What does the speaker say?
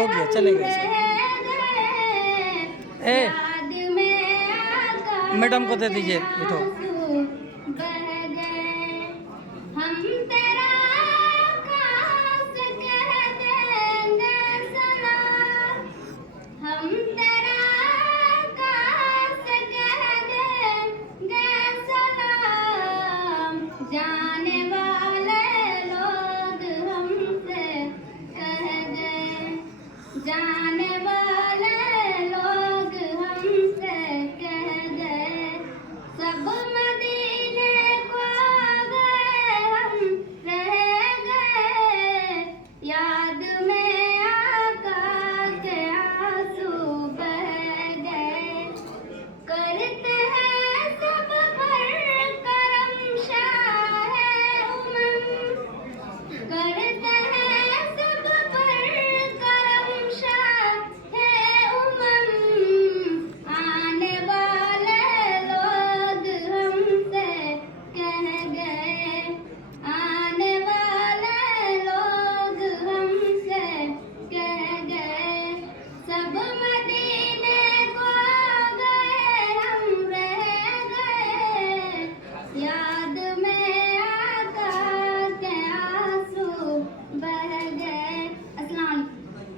हो गया, चले गए सब। ए मैडम को दे दीजिए, बिठो। हम तेरा खास कह देंगे सलाम, हम तेरा खास कह देंगे सलाम, जाने वाले लोग हमसे कह दे, जाने